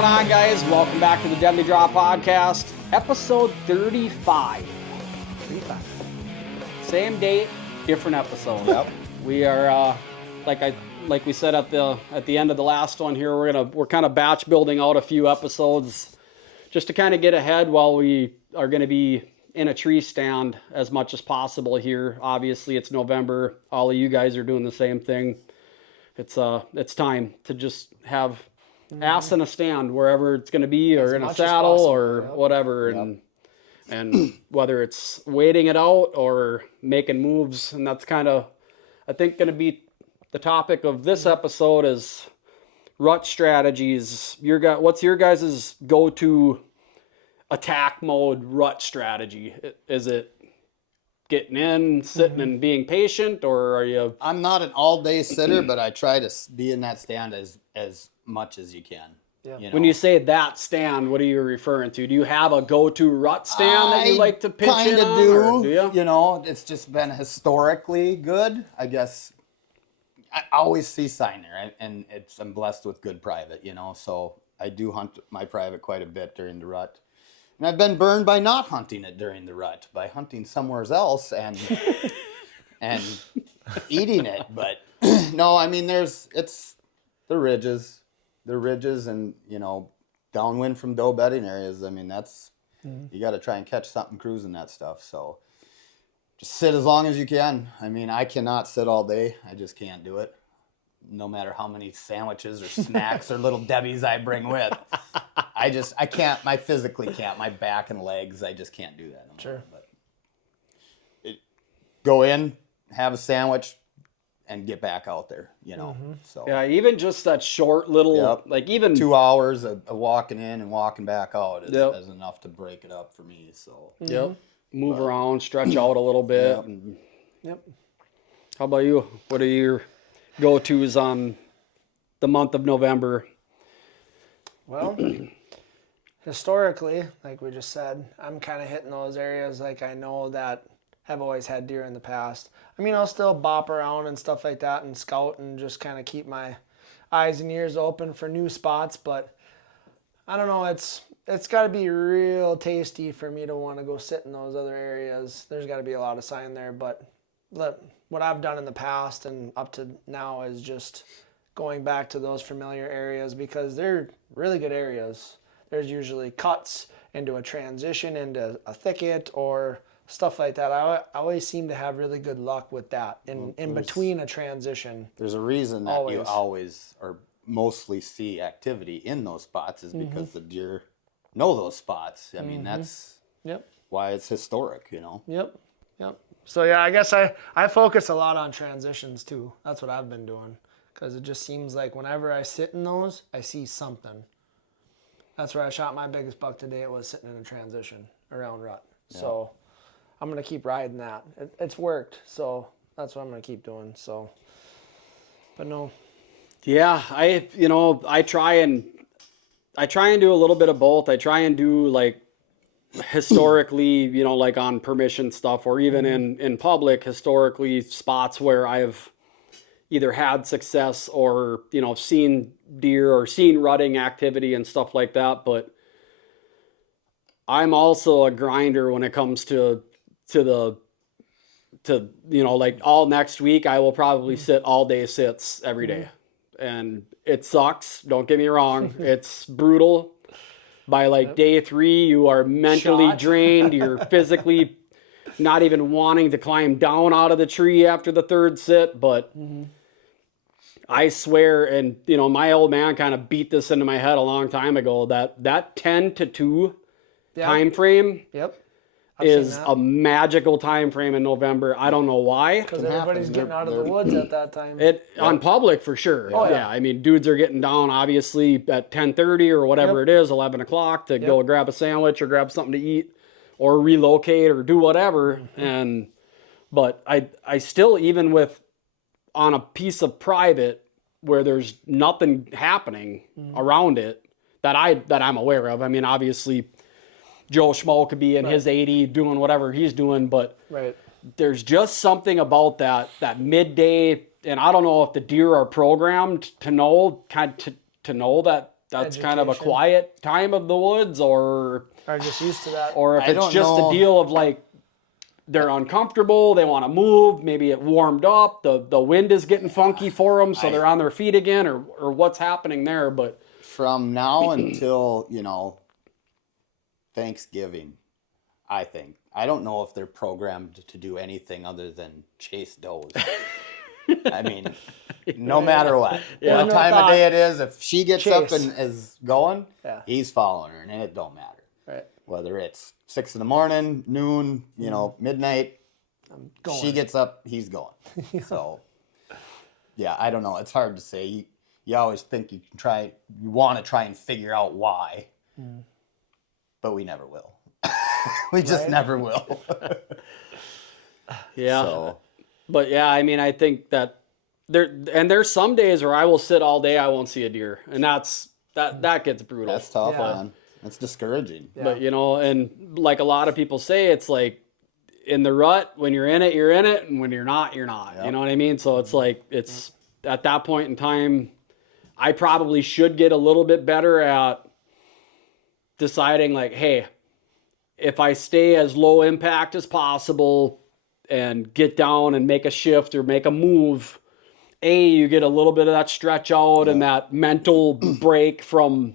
going on, guys? Welcome back to the Deadly Draw Podcast, episode 35. 35. Same date, different episode. Yep. We are, like we said at the end of the last one here, we're kind of batch building out a few episodes just to kind of get ahead while we are going to be in a tree stand as much as possible here. Obviously, it's November. All of you guys are doing the same thing. It's time to just have ass in a stand wherever it's going to be, or in a saddle, or whatever, and whether it's waiting it out or making moves. And that's kind of, I think, going to be the topic of this episode is rut strategies. What's your guys' go-to attack mode rut strategy? Is it getting in, sitting and being patient, or are you? I'm not an all-day sitter, but I try to be in that stand as much as you can. Yeah. You know? When you say that stand, what are you referring to? Do you have a go-to rut stand that you like to pitch in on? Do you? You know, it's just been historically good. I guess I always see sign there, and I'm blessed with good private, you know, so I do hunt my private quite a bit during the rut. And I've been burned by not hunting it during the rut, by hunting somewhere else and eating it. But no, I mean, it's the ridges and, you know, downwind from doe bedding areas. I mean, that's, you got to try and catch something cruising that stuff. So just sit as long as you can. I mean, I cannot sit all day. I just can't do it. No matter how many sandwiches or snacks or little Debbie's I bring with. I can't, I physically can't. My back and legs, I just can't do that anymore. Sure. But go in, have a sandwich, and get back out there, you know. So Yeah, even just that short little, like even 2 hours of walking in and walking back out is enough to break it up for me. So move around, stretch out a little bit. How about you? What are your go-tos on the month of November? Well, historically, like we just said, I'm kind of hitting those areas like I know that have always had deer in the past. I mean, I'll still bop around and stuff like that and scout and just kind of keep my eyes and ears open for new spots, but I don't know, it's got to be real tasty for me to want to go sit in those other areas. There's got to be a lot of sign there, but what I've done in the past and up to now is just going back to those familiar areas because they're really good areas. There's usually cuts into a transition, into a thicket, or stuff like that. I always seem to have really good luck with that in between a transition. There's a reason that you always or mostly see activity in those spots is because the deer know those spots. I mean, that's why it's historic, you know? Yep. So yeah, I guess I focus a lot on transitions too. That's what I've been doing because it just seems like whenever I sit in those, I see something. That's where I shot my biggest buck today. It was sitting in a transition around rut. Yeah. So I'm going to keep riding that. It's worked. So that's what I'm going to keep doing. So, but no. Yeah, I try and do a little bit of both. I try and do like historically, you know, like on permission stuff, or even in public historically spots where I've either had success or, you know, seen deer or seen rutting activity and stuff like that. But I'm also a grinder when it comes to you know, like all next week, I will probably sit all day sits every day. And it sucks. Don't get me wrong. It's brutal. By like day 3, you are mentally drained. You're physically not even wanting to climb down out of the tree after the 3rd sit. But I swear, and you know, my old man kind of beat this into my head a long time ago, that 10 to 2 time frame is a magical time frame in November. I don't know why. Because everybody's getting out of the woods at that time. On public for sure. Oh, yeah. I mean, dudes are getting down obviously at 10:30 or whatever it is, 11 o'clock to go grab a sandwich or grab something to eat or relocate or do whatever. But I still, even with on a piece of private where there's nothing happening around it that I'm aware of. I mean, obviously Joe Schmo could be in his 80 doing whatever he's doing, but there's just something about that midday, and I don't know if the deer are programmed to know to know that that's kind of a Education. quiet time of the woods, or Are just used to that. if I it's don't just know. a deal of like they're uncomfortable, they want to move, maybe it warmed up, the wind is getting funky for them, so they're on their feet again, or what's happening there. But From now until, Thanksgiving, I think. I don't know if they're programmed to do anything other than chase does. I mean, no matter what. Yeah. What time of day it is, if she gets up Chase. and is going, Yeah. he's following her, and it don't matter. Right. Whether it's 6 a.m, noon, midnight, Going. she gets up, he's going. So, yeah, I don't know. It's hard to say. You always think you want to try and figure out why, but we never will. We just Right. never will. yeah. So, But yeah, I mean, I think that there's some days where I will sit all day, I won't see a deer, and that gets brutal. that's tough, Yeah. man. That's discouraging. Yeah. But and like a lot of people say, it's like in the rut, when you're in it, and when you're not, you're not. Yep. You know what I mean? So it's like it's at that point in time, I probably should get a little bit better at deciding like, hey, if I stay as low impact as possible and get down and make a shift or make a move, you get a little bit of that stretch out and that mental break from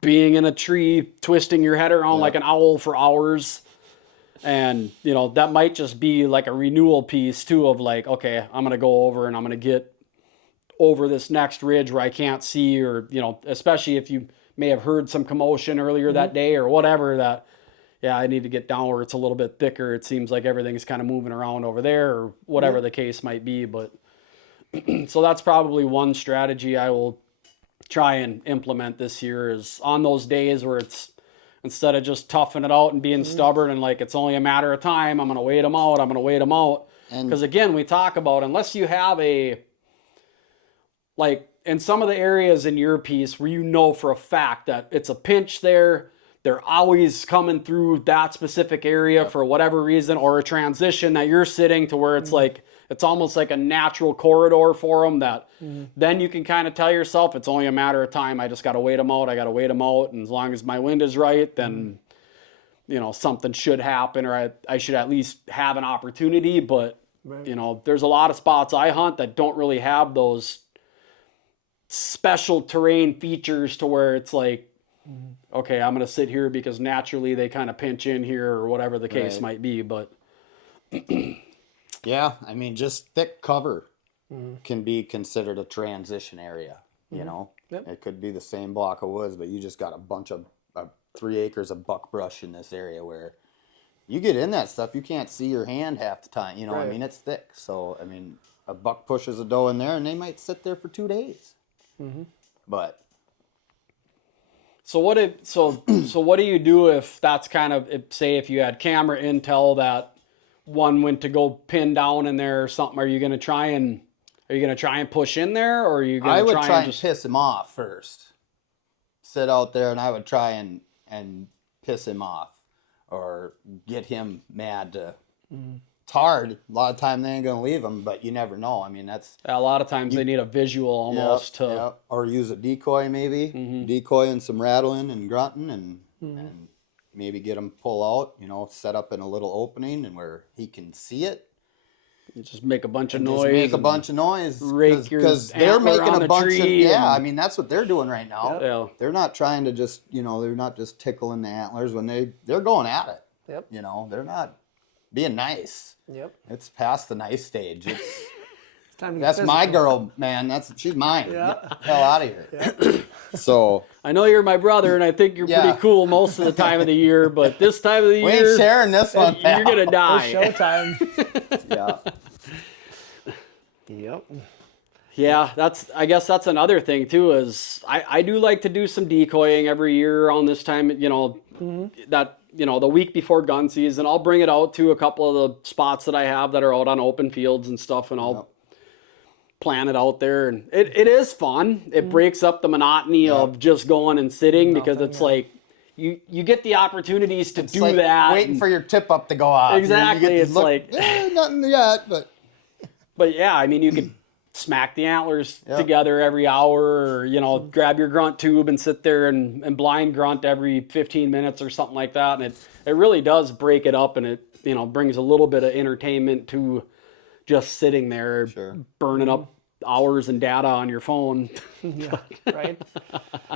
being in a tree, twisting your head around like an owl for hours. And, that might just be like a renewal piece too of like, okay, I'm going to go over and I'm going to get over this next ridge where I can't see, or, especially if you may have heard some commotion earlier that day or whatever, that, I need to get down where it's a little bit thicker. It seems like everything's kind of moving around over there, or whatever the case might be. But so that's probably one strategy I will try and implement this year, is on those days where it's, instead of just toughing it out and being stubborn and like it's only a matter of time, I'm going to wait them out. Because again, we talk about, unless you have like in some of the areas in your piece where for a fact that it's a pinch there, they're always coming through that specific area for whatever reason, or a transition that you're sitting to where it's like, it's almost like a natural corridor for them, that then you can kind of tell yourself it's only a matter of time. I just got to wait them out. And as long as my wind is right, then, something should happen, or I should at least have an opportunity. But, there's a lot of spots I hunt that don't really have those special terrain features to where it's like, okay, I'm going to sit here because naturally they kind of pinch in here, or whatever the case might be. But Yeah, I mean, just thick cover can be considered a transition area, Yep. It could be the same block of woods, but you just got a bunch of 3 acres of buckbrush in this area where you get in that stuff, you can't see your hand half the time, I Right. mean, it's thick. So, I mean, a buck pushes a doe in there and they might sit there for 2 days. But so what do you do if that's kind of, say if you had camera intel that one went to go pin down in there or something? Are you going to try and push in there, or are you going I to would try try and and just piss him off first. Sit out there and I would try and piss him off or get him mad to. It's hard. A lot of time they ain't gonna leave him, but you never know. I mean, that's a lot of times they need a visual almost to or use a decoy maybe, decoy and some rattling and grunting and maybe get him pull out. Set up in a little opening and where he can see it. just make a bunch of Just noise. make a bunch of noise rake your because they're antler making on a a bunch of tree and- I mean, that's what they're doing right now. Yeah. They're not trying to just they're not just tickling the antlers when they're going at it. Yep. They're not being nice. Yep. It's past the nice stage. It's It's time to get that's my physical. girl, man. She's mine. Yeah. Get the hell out of here. So I know you're my brother, and I think you're Yeah. pretty cool most of the time of the year, but this time of the we year, ain't sharing this one. you're pal. gonna It's die. showtime. Yeah. Yep. Yeah, I guess that's another thing too, is I do like to do some decoying every year around this time, that, the week before gun season. I'll bring it out to a couple of the spots that I have that are out on open fields and stuff, and I'll plan it out there. And it is fun. It breaks up the monotony of just going and sitting, because it's like you get the opportunities to do like that. waiting for your tip up to go off. Exactly, You get to it's like- nothing yet, but But yeah, I mean, you could smack the antlers Yep. together every hour, or, you know, grab your grunt tube and sit there and blind grunt every 15 minutes or something like that. And it really does break it up, and it, you know, brings a little bit of entertainment to just sitting there, Sure. burning up hours and data on your phone. Yeah, right.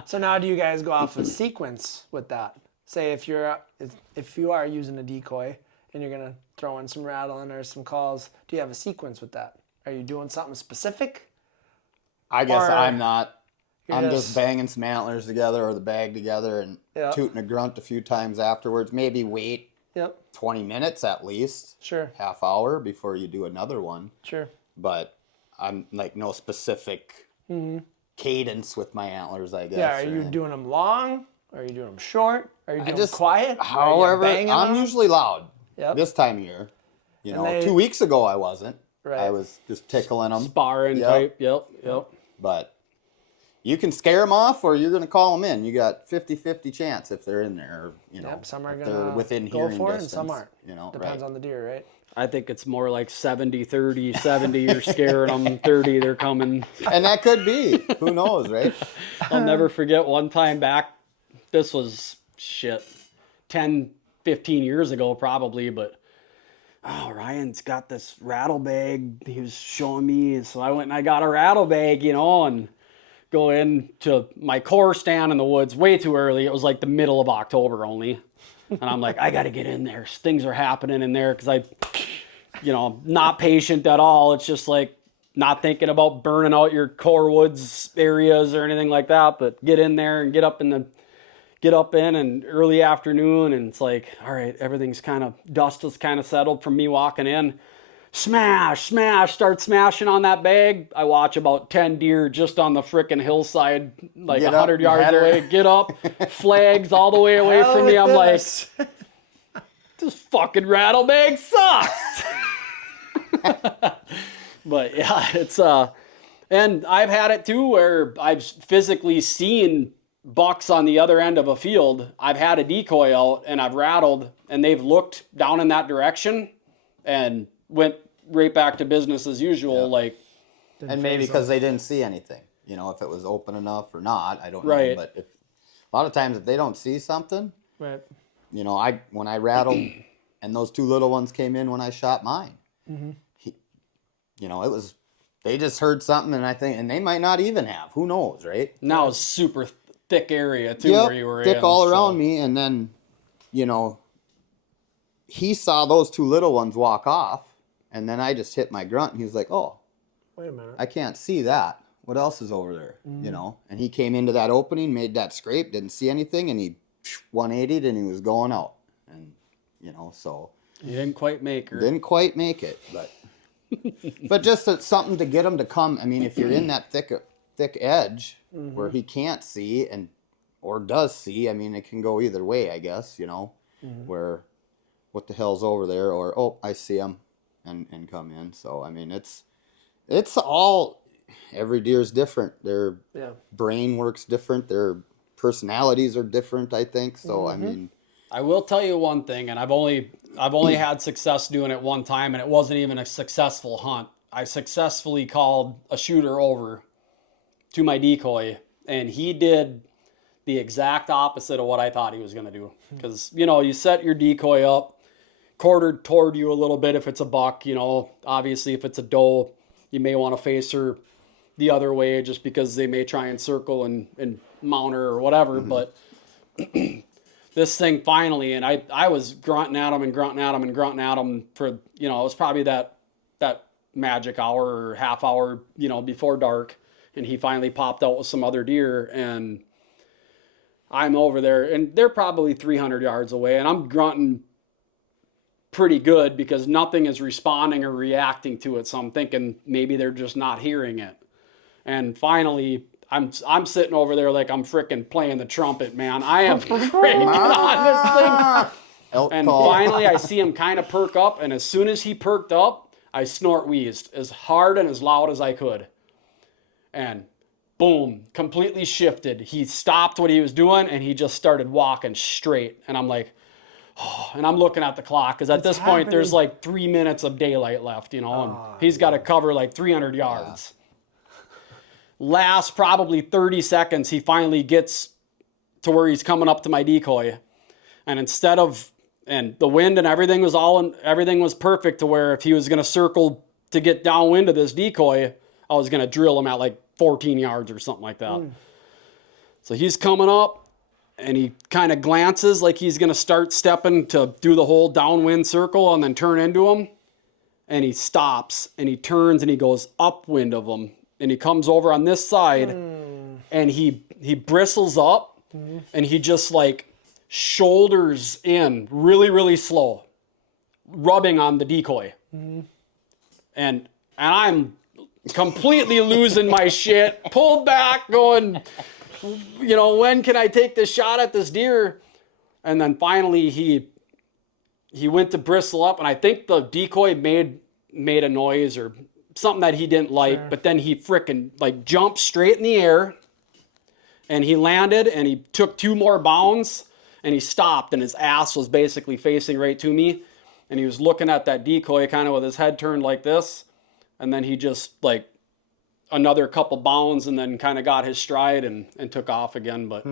So now, do you guys go off a sequence with that? Say if you are using a decoy and you're gonna throw in some rattling or some calls, do you have a sequence with that? Are you doing something specific? I guess Or I'm not. I'm you're just banging some antlers together or the bag together and Yeah. tooting a grunt a few times afterwards. Maybe wait Yep. 20 minutes at least, Sure. half hour before you do another one. Sure. But I'm like no specific cadence with my antlers, I guess. Yeah. Are or you anything. doing them long? Are you doing them short? Are you doing just- quiet? Are you However, banging I'm on 'em? usually loud Yep. this time of year. You And know, they- 2 weeks ago I wasn't. Right. I was just tickling them. Sparring Yep. type. Yep. But you can scare them off or you're going to call them in. You got 50-50 chance if they're in there. Or, you know, Yep. Some are if they're gonna within go hearing for it, distance. and some aren't. You know, Depends right. on the deer, right? I think it's more like 70-30, 70 you're scaring them, 30 they're coming. And that could be. Who knows, right? I'll never forget one time back, this was 10, 15 years ago probably, but Ryan's got this rattle bag he was showing me, so I went and I got a rattle bag, you know, and go into my core stand in the woods way too early. It was like the middle of October only. And I'm like, I got to get in there. Things are happening in there because not patient at all. It's just like not thinking about burning out your core woods areas or anything like that, but get in there and get up in and early afternoon, and it's like, all right, dust is kind of settled from me walking in. Smash, start smashing on that bag. I watch about 10 deer just on the frickin' hillside, like Get 100 up, yards header. away. Get up, flags all the way away Hell from me. with I'm like, this. this fucking rattle bag sucks. But yeah, it's and I've had it too where I've physically seen bucks on the other end of a field. I've had a decoy out and I've rattled and they've looked down in that direction and went right back to business as usual. Yep. Like, And maybe because they didn't see anything. You know, if it was open enough or not, I don't know. Right. But a lot of times if they don't see something, Right. you know, when I rattled and those two little ones came in when I shot mine, they just heard something and they might not even have. Who knows, right? now it's super thick area too Yep, where you were thick in. all so- around me, and then, he saw those two little ones walk off, and then I just hit my grunt, and he was like, "Oh, Wait a minute. I can't see that. What else is over there?" And he came into that opening, made that scrape, didn't see anything, and he 180'd and he was going out, and so You didn't quite make her. didn't quite make it, but but just something to get him to come. I mean, if you're in that thick edge where he can't see or does see, I mean, it can go either way, I guess, where what the hell's over there, or oh, I see him, and come in. So I mean, it's all, every deer's different. Their brain works different. Their personalities are different, I think. So I mean, I will tell you one thing, and I've only had success doing it one time, and it wasn't even a successful hunt. I successfully called a shooter over to my decoy, and he did the exact opposite of what I thought he was going to do. Because, you set your decoy up, quartered toward you a little bit if it's a buck, obviously if it's a doe, you may want to face her the other way just because they may try and circle and mount her or whatever, but this thing finally, and I was grunting at him and grunting at him and grunting at him for, it was probably that magic hour or half hour, before dark. And he finally popped out with some other deer, and I'm over there, and they're probably 300 yards away, and I'm grunting pretty good because nothing is responding or reacting to it. So I'm thinking maybe they're just not hearing it. And finally, I'm sitting over there like I'm freaking playing the trumpet, man. I am cranking on this thing. elk And call. finally, I see him kind of perk up. And as soon as he perked up, I snort wheezed as hard and as loud as I could. And boom, completely shifted. He stopped what he was doing and he just started walking straight. And I'm like, oh, and I'm looking at the clock because at this point, there's like 3 minutes of daylight left, and he's got to cover like 300 yards. last probably 30 seconds, he finally gets to where he's coming up to my decoy. And instead of, and the wind and everything was perfect to where if he was going to circle to get downwind of this decoy, I was going to drill him at like 14 yards or something like that. So he's coming up and he kind of glances like he's going to start stepping to do the whole downwind circle and then turn into him. And he stops and he turns and he goes upwind of him. And he comes over on this side and he bristles up and he just like shoulders in really, really slow, rubbing on the decoy. And I'm completely losing my shit, pulled back, going, you know, when can I take this shot at this deer? And then finally he went to bristle up, and I think the decoy made a noise or something that he didn't like, but then he frickin' like jumped straight in the air, and he landed, and he took 2 more bounds, and he stopped, and his ass was basically facing right to me, and he was looking at that decoy kind of with his head turned like this, and then he just like another couple bounds and then kind of got his stride and took off again, but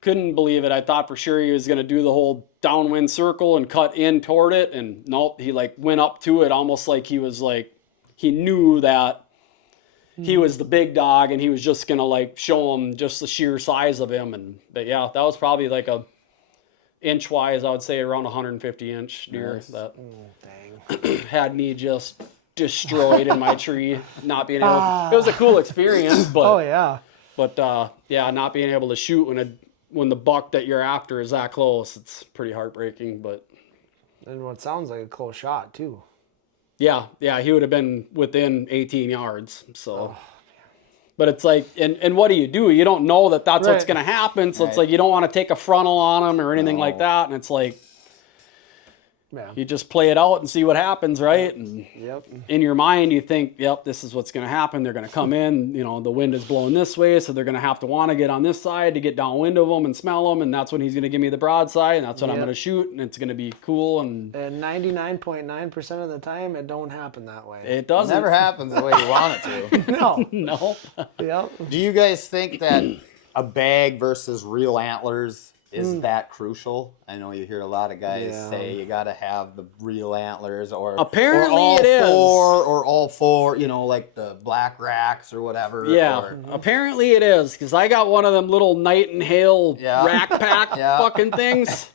couldn't believe it. I thought for sure he was going to do the whole downwind circle and cut in toward it, and nope, he like went up to it almost like he was like, he knew that he was the big dog and he was just going to like show him just the sheer size of him. But yeah, that was probably like a inch wise, I would say around 150 inch deer. Nice. That Dang. had me just destroyed in my tree, not being able, it was a cool experience, but Oh yeah. But yeah, not being able to shoot when the buck that you're after is that close, it's pretty heartbreaking. But And what sounds like a close shot too. yeah, he would have been within 18 yards. So, but it's like, and what do? You don't know that that's what's Right. going to happen. So it's Right. like you don't want to take a frontal on him or anything like that. And it's like Yeah. you just play it out and see what happens, right? And Yep. in your mind, you think, yep, this is what's going to happen. They're going to come in, you know, the wind is blowing this way, so they're going to have to want to get on this side to get downwind of them and smell them, and that's when he's going to give me the broadside, and that's when I'm Yep. going to shoot, and it's going to be cool, and And 99.9% of the time, it don't happen that way. it It doesn't. never happens the way you want it to. No. No. Yep. Do you guys think that a bag versus real antlers is that crucial? I know you hear a lot of guys Yeah. say you got to have the real antlers, or Apparently all it is. or all 4, you know, like the black racks or whatever. Yeah, or- apparently it is, because I got one of them little night and hail Yeah. rack pack Yeah. fucking things,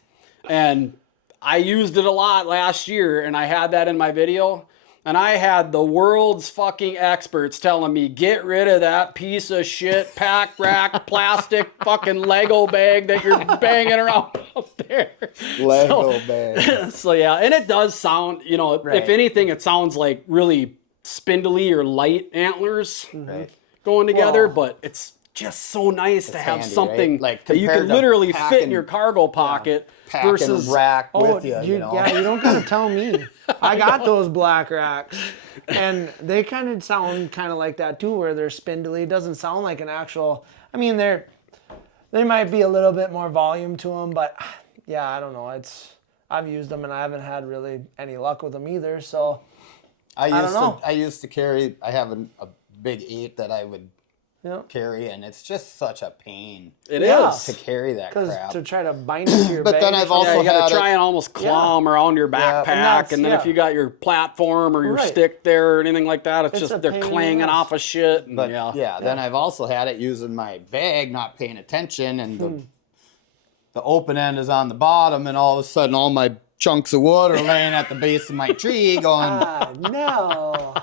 and I used it a lot last year, and I had that in my video, and I had the world's fucking experts telling me, get rid of that piece of shit pack rack plastic fucking Lego bag that you're banging around up there. Lego bag. So yeah, and it does sound, you know, Right. if anything, it sounds like really spindly or light antlers Right. going together, Well, but it's just so nice to have handy, something right? Like, that you compared can to literally fit in packing- your cargo pocket Pack versus and rack Oh, with you, know. Yeah, you don't gotta tell me. I got those black racks, and they kind of sound kind of like that too, where they're spindly. It doesn't sound like an actual. I mean, they might be a little bit more volume to them, but yeah, I don't know. I've used them and I haven't had really any luck with them either. So I don't know. used to carry. I have a big 8 that I would yeah, carry, and it's just such a pain it Yeah. is. to carry that because crap. to try to bind it to your But bag. then or I've something. Yeah, also you got had to try it- and almost claw them around your backpack, that's- and then if yeah. you got your platform or your Right. stick there or anything like that, it's It's a just they're pain in the clanging ass. off of shit. And But yeah. then I've also had it using my bag, not paying attention, and the open end is on the bottom, and all of a sudden all my chunks of wood are laying at the base of my tree going, No.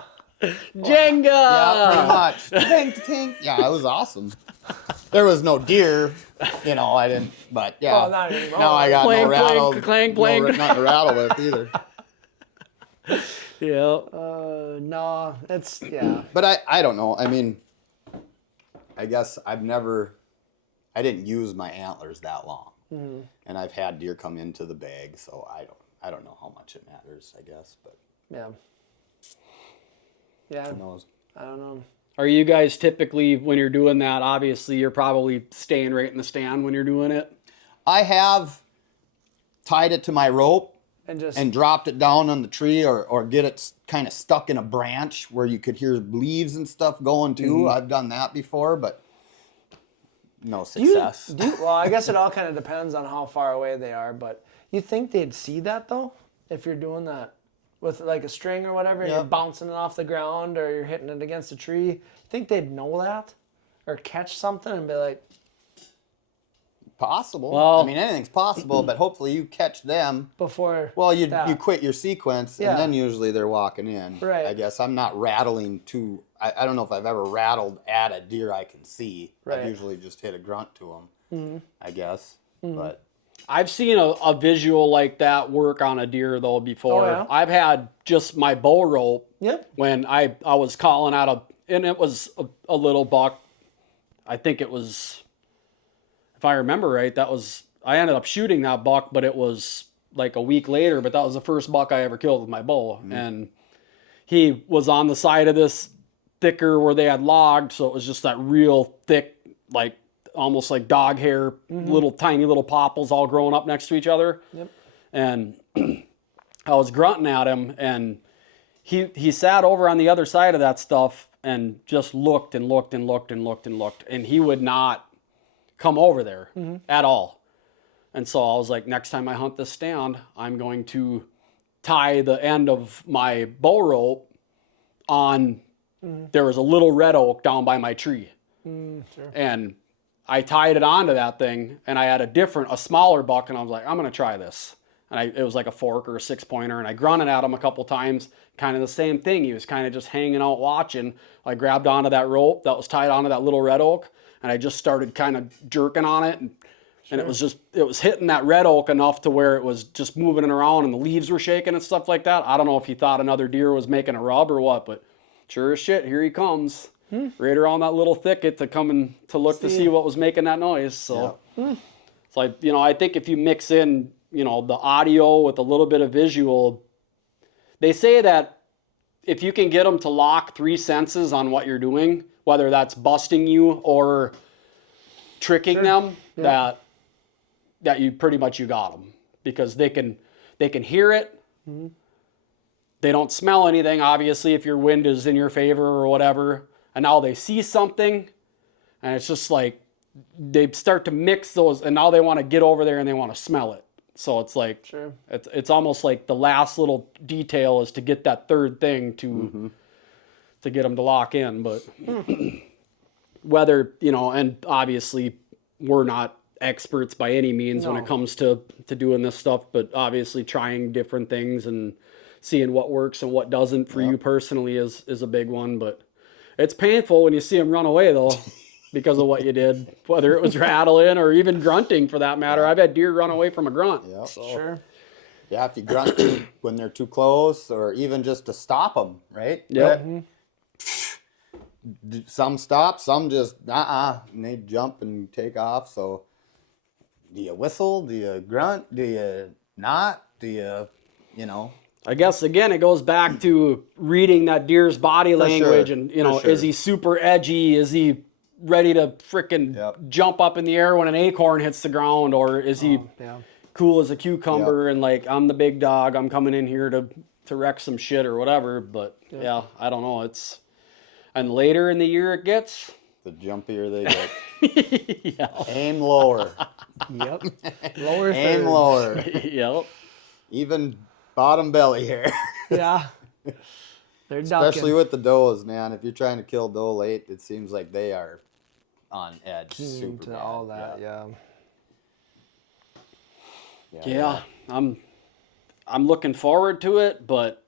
Jenga. yeah, pretty much. Tink, tink. Yeah, it was awesome. There was no deer, you know, I didn't, but yeah. Well, not anymore. Now I got Clank, no rattle. clank, clank, no clank. nothing to rattle with either. Yeah. No, it's yeah. But I don't know. I mean, I guess I didn't use my antlers that long. And I've had deer come into the bag, so I don't know how much it matters, I guess, but Yeah. Yeah. who knows. I don't know. Are you guys typically, when you're doing that, obviously you're probably staying right in the stand when you're doing it? I have tied it to my rope and dropped it down on the tree or get it kind of stuck in a branch where you could hear leaves and stuff going too. I've done that before, but no success. Well, I guess it all kind of depends on how far away they are, but you think they'd see that though? If you're doing that with like a string or whatever, and you're bouncing it off the ground or you're hitting it against a tree, you think they'd know that? Or catch something and be like... Possible. Well, I mean, anything's possible, but hopefully you catch them before. Well, you quit your sequence, and then usually they're walking in. Right. I guess I'm not rattling too. I don't know if I've ever rattled at a deer I can see. Right. I usually just hit a grunt to them. I guess, but I've seen a visual like that work on a deer though before. Oh, yeah? I've had just my bow rope Yep. when I was calling out and it was a little buck. I think it was, if I remember right, I ended up shooting that buck, but it was like a week later, but that was the first buck I ever killed with my bow. And he was on the side of this thicker where they had logged. So it was just that real thick, like almost like dog hair, little tiny little popples all growing up next to each other. Yep. And I was grunting at him and he sat over on the other side of that stuff and just looked and looked and looked and looked and looked. And he would not come over there at all. And so I was like, next time I hunt this stand, I'm going to tie the end of my bow rope on, there was a little red oak down by my tree. Sure. And I tied it onto that thing and I had a smaller buck and I was like, I'm going to try this. And it was like a fork or a 6-pointer and I grunted at him a couple times, kind of the same thing. He was kind of just hanging out watching. I grabbed onto that rope that was tied onto that little red oak and I just started kind of jerking on it. And it was hitting that red oak enough to where it was just moving it around and the leaves were shaking and stuff like that. I don't know if he thought another deer was making a rub or what, but sure as shit, here he comes. Right around that little thicket to look to see what was making that noise. So it's like, I think if you mix in, the audio with a little bit of visual, they say that if you can get them to lock 3 senses on what you're doing, whether that's busting you or tricking them, that you pretty much you got them, because they can hear it. They don't smell anything, obviously, if your wind is in your favor or whatever. And now they see something, and it's just like they start to mix those, and now they want to get over there and they want to smell it. So it's like it's almost like the last little detail is to get that third thing to get them to lock in. But whether and obviously we're not experts by any means when it comes to doing this stuff, but obviously trying different things and seeing what works and what doesn't for you personally is a big one. But it's painful when you see them run away though, because of what you did, whether it was rattling or even grunting for that matter. I've had deer run away from a grunt. Yep. Sure. Yeah, if you grunt when they're too close, or even just to stop them, right? Yep. Some stop, some just and they jump and take off. So, do you whistle? Do you grunt? Do you not? Do you, I guess again it goes back to reading that deer's body language and is he super edgy? Is he ready to frickin' jump up in the air when an acorn hits the ground, or is he cool as a cucumber and like, I'm the big dog, I'm coming in here to wreck some shit or whatever. But I don't know. And later in the year it gets, the jumpier they get. Aim lower. Yep. Lower Aim third. lower. Yep. Even bottom belly hair. Yeah. They're ducking. Especially with the does, man. If you're trying to kill doe late, it seems like they are on edge. Super to bad. all that, Yeah. I'm looking forward to it, but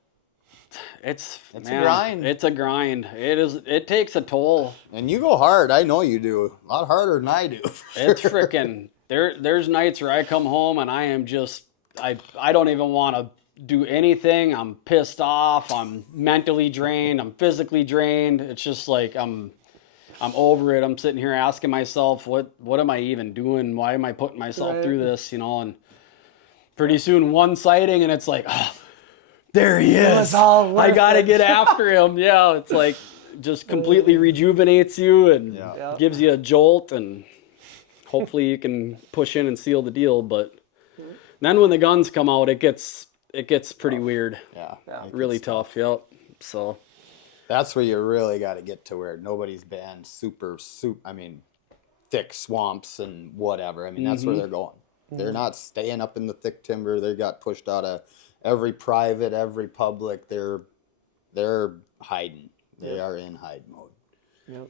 it's a grind. It's a grind. It takes a toll. And you go hard. I know you do. A lot harder than I do. It's freaking there's nights where I come home and I am just I don't even want to do anything. I'm pissed off. I'm mentally drained. I'm physically drained. It's just like I'm over it. I'm sitting here asking myself, what am I even doing? Why am I putting myself through this? And pretty soon one sighting and it's like, oh, there he is. I gotta get after him. Yeah, it's like just completely rejuvenates you and gives you a jolt, and hopefully you can push in and seal the deal. But then when the guns come out, it gets it gets pretty weird. Yeah. Really tough. Yep. So That's where you really got to get to where nobody's been thick swamps and whatever. I mean, that's where they're going. They're not staying up in the thick timber. They got pushed out of every private, every public. They're hiding. They are in hide mode. Yep.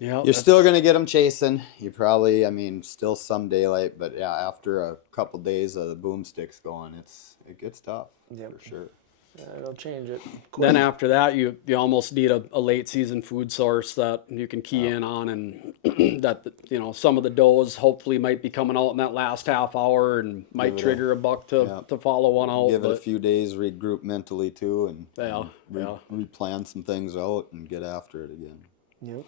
yeah, You're still going to get them chasing. You probably, still some daylight, but yeah, after a couple days of the boomsticks going, it gets tough for sure. Yeah, it'll change it. Then after that, you almost need a late season food source that you can key in on, and that some of the does hopefully might be coming out in that last half hour and might trigger a buck to follow one out. Give it a few days, regroup mentally too, and yeah. replan some things out and get after it again. Yep.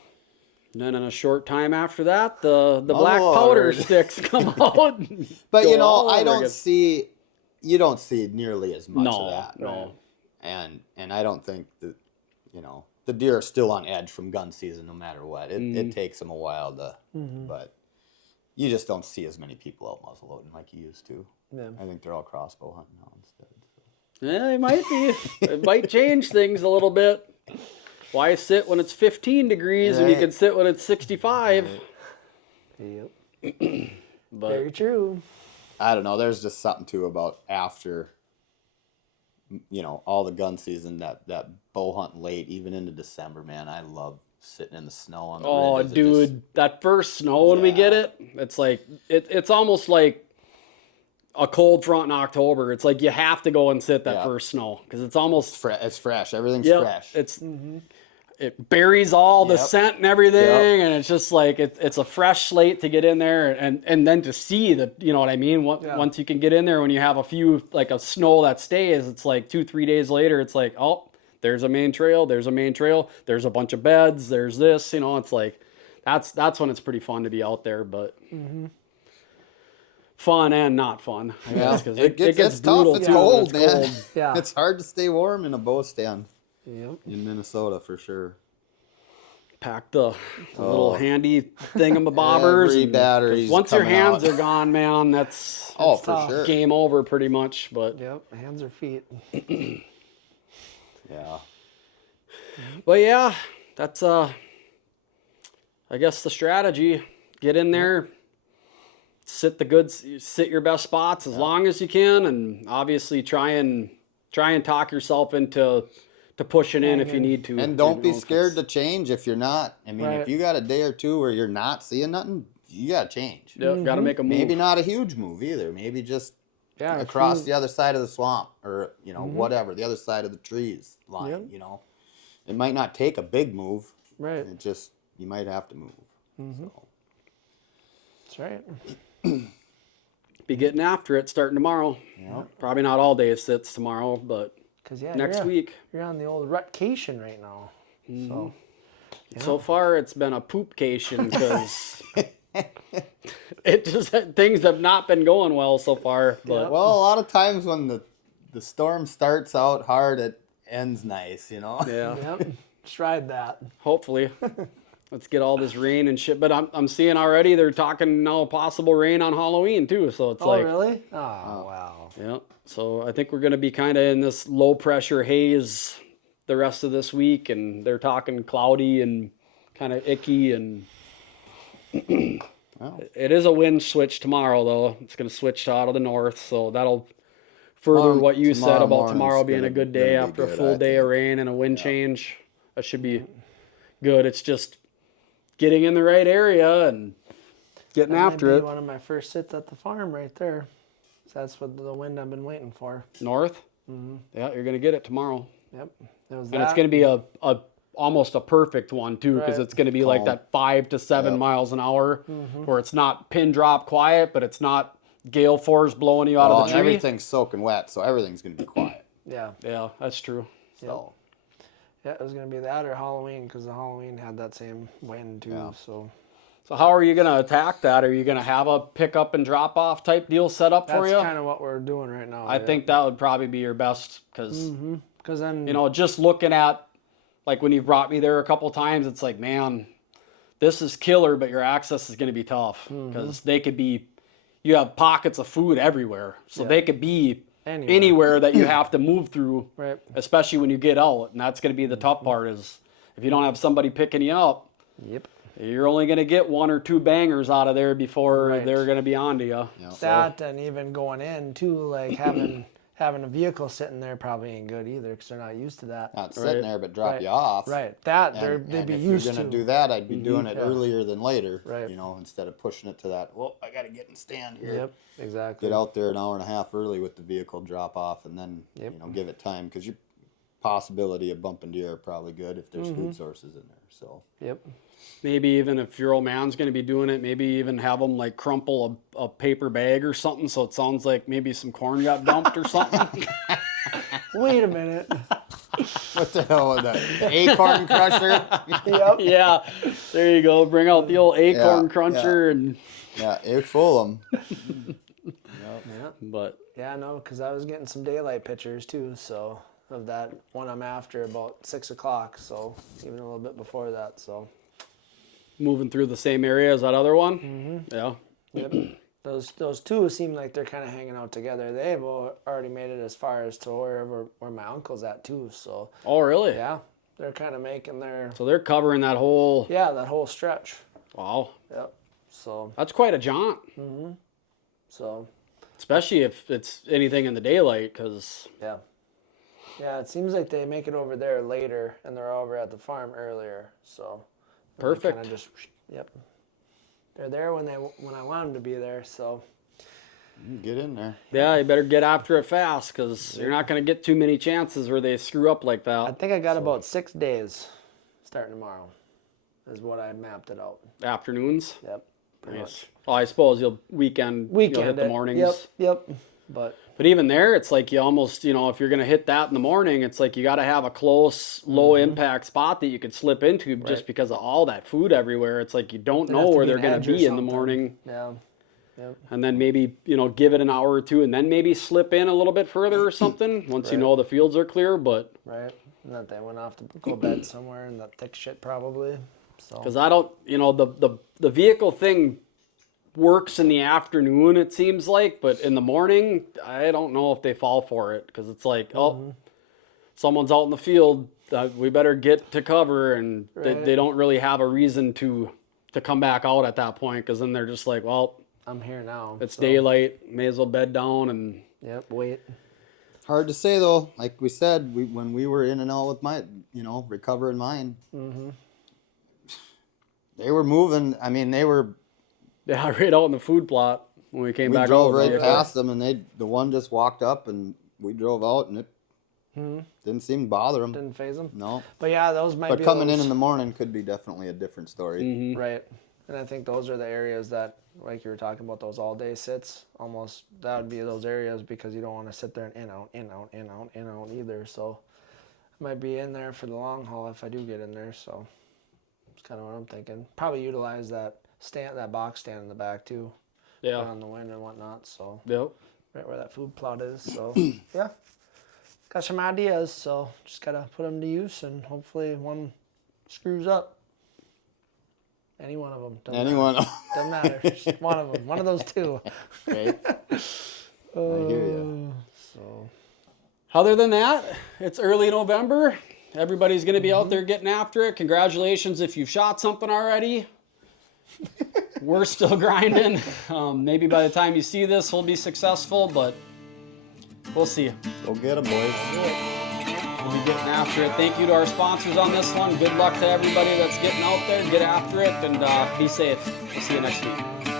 And then in a short time after that, the black powder sticks come out. But you don't see nearly as much of that. No. And I don't think that, the deer are still on edge from gun season no matter what. It takes them a while to, but you just don't see as many people out muzzleloading like you used to. Yeah. I think they're all crossbow hunting now instead. So. Yeah, it might be. It might change things a little bit. Why sit when it's 15 degrees when you can sit when it's 65? Yep. But Very true. I don't know. There's just something too about after, all the gun season, that bow hunt late, even into December, man. I love sitting in the snow on the ridges. Dude, that first snow when we get it, it's like, it's almost like a cold front in October. It's like you have to go and sit that first snow because it's almost... It's fresh. Everything's fresh. It's... It buries all the scent and everything, and it's just like it's a fresh slate to get in there, and then to see that, you know what I mean. Once you can get in there, when you have a few like a snow that stays, it's like 2-3 days later, it's like, oh, there's a main trail, there's a bunch of beds, there's this, it's like that's when it's pretty fun to be out there, but fun and not fun, I guess, because it gets brutal. Tough. It's cold, man. Cold. Yeah. It's hard to stay warm in a bow stand. Yep. In Minnesota, for sure. Pack the little handy thingamabobbers. Every battery's once your coming hands out. are gone, man, that's for tough. sure. game over pretty much. But Hands or feet. Yeah. But yeah, that's I guess the strategy. Get in there, sit your best spots as long as you can, and obviously try and talk yourself into pushing in if you need to. And don't be scared to change if you're not. Right. If you got a day or two where you're not seeing nothing, you got to change. Yeah, got to make a move. Maybe not a huge move either. Maybe just across the other side of the swamp or, whatever, the other side of the trees line, It might not take a big move. Right. It just, you might have to move. So. That's right. Be getting after it starting tomorrow. Yep. Probably not all day sits tomorrow, but next week. You're on the old rutcation right now. So So far, it's been a poopcation because things have not been going well so far. But Well, a lot of times when the storm starts out hard, it ends nice, yeah, Yep. Just ride that. hopefully. Let's get all this rain and shit. But I'm seeing already they're talking now possible rain on Halloween too. So it's like, Really? Oh, wow. yeah. So I think we're going to be kind of in this low pressure haze the rest of this week, and they're talking cloudy and kind of icky, and it is a wind switch tomorrow though. It's going to switch to out of the north, so that'll further what you said about tomorrow being a good day after a full day of rain and a wind change. That should be good. It's just getting in the right area and getting after That might it. be one of my first sits at the farm right there. So that's what the wind I've been waiting for. North? Yeah, you're going to get it tomorrow. Yep. It was And it's going to be a almost a perfect one too, because Right. it's going to be like that 5 to 7 miles an hour, where it's not pin drop quiet, but it's not gale force blowing you out of the tree. Everything's soaking wet, so everything's going to be quiet. Yeah. Yeah, that's true. So, Yeah, it was going to be that or Halloween, because the Halloween had that same wind too. Yeah. So how are you going to attack that? Are you going to have a pick up and drop off type deal set up for you? That's kind of what we're doing right now. I think that would probably be your best, because Because then, just looking at, like when you brought me there a couple times, it's like, man, this is killer, but your access is going to be tough, because you have pockets of food everywhere. So they could be anywhere that you have to move through, Right. especially when you get out. And that's going to be the tough part is if you don't have somebody picking you up, Yep. you're only going to get 1 or 2 bangers out of there before Right. they're going to be onto you. Yep. That and even going in too, like having a vehicle sitting there probably ain't good either because they're not used to that. Not sitting there, but drop Right. you off. Right. That And, they'd and be if used you're to. gonna do that, I'd be doing it Yeah. earlier than later. Right. You know, instead of pushing it to that. Well, I gotta get and stand here. Yep. Exactly. Get out there an hour and a half early with the vehicle drop off, and then Yep. you know give it time because your possibility of bumping deer are probably good if there's food sources in there. So Yep. Maybe even if your old man's going to be doing it, maybe even have them like crumple a paper bag or something so it sounds like maybe some corn got dumped or something. Wait a minute. what the hell was that? Acorn crusher? Yep. Yeah, there you go. Bring out the old acorn Yeah, cruncher and. Yeah, it fool them. Yeah. But Yeah, no, because I was getting some daylight pictures too, so of that one I'm after about 6 o'clock, so even a little bit before that, so. moving through the same area as that other one. Yeah. Yep. Those two seem like they're kind of hanging out together. They've already made it as far as to where my uncle's at too, so Oh, really? yeah, they're kind of making their, So they're covering that whole. yeah, that whole stretch. Wow. Yep. So, That's quite a jaunt, so, especially if it's anything in the daylight, because yeah. Yeah, it seems like they make it over there later and they're over at the farm earlier, so. Perfect. Kind of just, yep. They're there when I want them to be there, so. Get in there. yeah, you better get after it fast, because you're not going to get too many chances where they screw up like I that. think I got about 6 days starting tomorrow is what I mapped it out. Afternoons. Yep. Pretty much. Nice. Well, I suppose you'll Weekend you'll hit the it. mornings. Yep. But But even there, it's like you almost, if you're going to hit that in the morning, it's like you got to have a close, low impact spot that you could slip into just because of all that food everywhere. It's like you don't know have to where be they're an going edge to or be in the something. morning. yeah. Yep. And then maybe, give it an hour or two and then maybe slip in a little bit further or something once you know the fields are clear. But Right. And that they went off to go bed somewhere in that thick shit probably. So. because I don't, the vehicle thing works in the afternoon, it seems like, but in the morning, I don't know if they fall for it because it's like, someone's out in the field, we better get to cover, and Right. they don't really have a reason to come back out at that point because then they're just like, well, I'm here now. it's so. daylight, may as well bed down. And Yep. Wait. Hard to say though. Like we said, when we were in and out with my, recovering mine, they were moving. I mean, they were. yeah, right out in the food plot when we came We back drove out. right Yeah. past them, and the one just walked up, and we drove out, and it didn't seem to bother them. Didn't phase them. No. But yeah, those might But be coming those, in the morning could be definitely a different story. Right. And I think those are the areas that, like you were talking about, those all-day sits, almost, that would be those areas because you don't want to sit there and in, out, in, out, in, out, in, out either. So I might be in there for the long haul if I do get in there. So that's kind of what I'm thinking. Probably utilize that box stand in the back too. Yeah. On the wind and whatnot. So Yep. right where that food plot is. So yeah, got some ideas. So just gotta put them to use and hopefully one screws up. Any one of them. Anyone? Doesn't matter. Just one of them. One of those two. Okay. I hear you. So Other than that, it's early November. Everybody's going to be out there getting after it. Congratulations if you've shot something already. We're still grinding. Maybe by the time you see this, we'll be successful, but we'll see. Go get them, boys. We'll be getting after it. Thank you to our sponsors on this one. Good luck to everybody that's getting out there. Get after it and be safe. We'll see you next week.